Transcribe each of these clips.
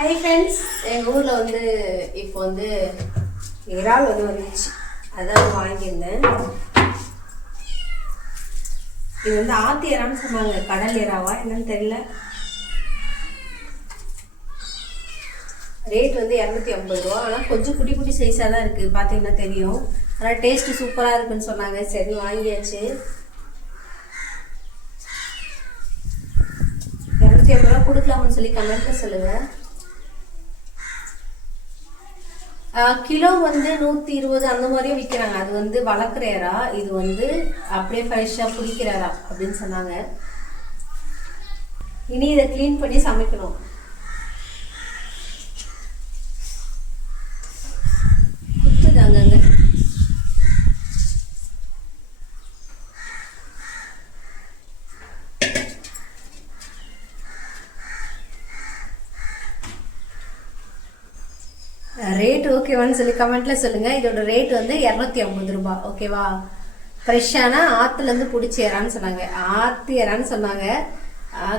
Hi friends எங்கள் ஊரில் வந்து இப்போ வந்து இறால் வந்து வந்துச்சு அதான் வாங்கியிருந்தேன். இது வந்து ஆத்தி இறான்னு சொன்னாங்க கடல் இறாவா? என்னன்னு தெரியல. ரேட் வந்து இரநூத்தி ஐம்பது ரூபா. ஆனால் கொஞ்சம் குட்டி குட்டி சைஸாக தான் இருக்குது பார்த்தீங்கன்னா தெரியும். ஆனால் டேஸ்ட்டு சூப்பராக இருக்குன்னு சொன்னாங்க. சரி வாங்கியாச்சு. இரநூத்தி ஐம்பது ரூபா கொடுக்கலாம்னு சொல்லி கமெண்ட்டில் சொல்லுங்கள் கிலோ வந்து நூற்றி இருபது அந்த மாதிரியும் விற்கிறாங்க அது வந்து வளர்க்குற இறா இது வந்து அப்படியே ஃப்ரெஷ்ஷாக பிடிக்கிற இறா அப்படின்னு சொன்னாங்க. இனி இதை க்ளீன் பண்ணி சமைக்கணும். ரேட் ஓகேவான்னு சொல்லி கமெண்ட்ல சொல்லுங்க. இதோட ரேட் வந்து இரநூத்தி ஐம்பது ரூபாய் ஓகேவா ஃப்ரெஷ்ஷான ஆத்துலேருந்து பிடிச்ச இறான்னு சொன்னாங்க. ஆத்து இறான்னு சொன்னாங்க.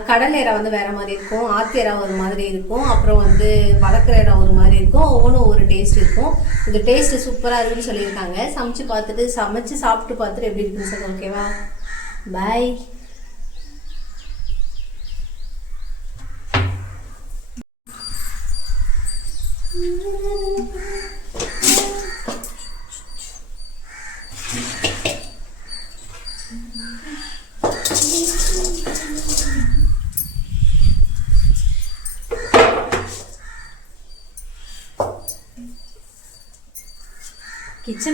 கடல் இறா வந்து வேற மாதிரி இருக்கும். ஆத்து இறா ஒரு மாதிரி இருக்கும். அப்புறம் வந்து வளர்க்குற இறா ஒரு மாதிரி இருக்கும். ஒவ்வொன்றும் ஒரு டேஸ்ட் இருக்கும். இது டேஸ்ட் சூப்பராக இருக்குன்னு சொல்லியிருக்காங்க. சமைச்சு பார்த்துட்டு சமைச்சு சாப்பிட்டு பார்த்துட்டு எப்படி இருக்குன்னு சொல்லுங்க. ஓகேவா பாய் கிச்சன்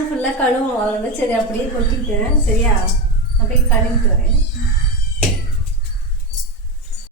ஃபுல்லாக கழுவும் அதனால சரி அப்படியே கொட்டிட்டேன். சரியா? அப்படியே கழுவிட்டு வரேன்.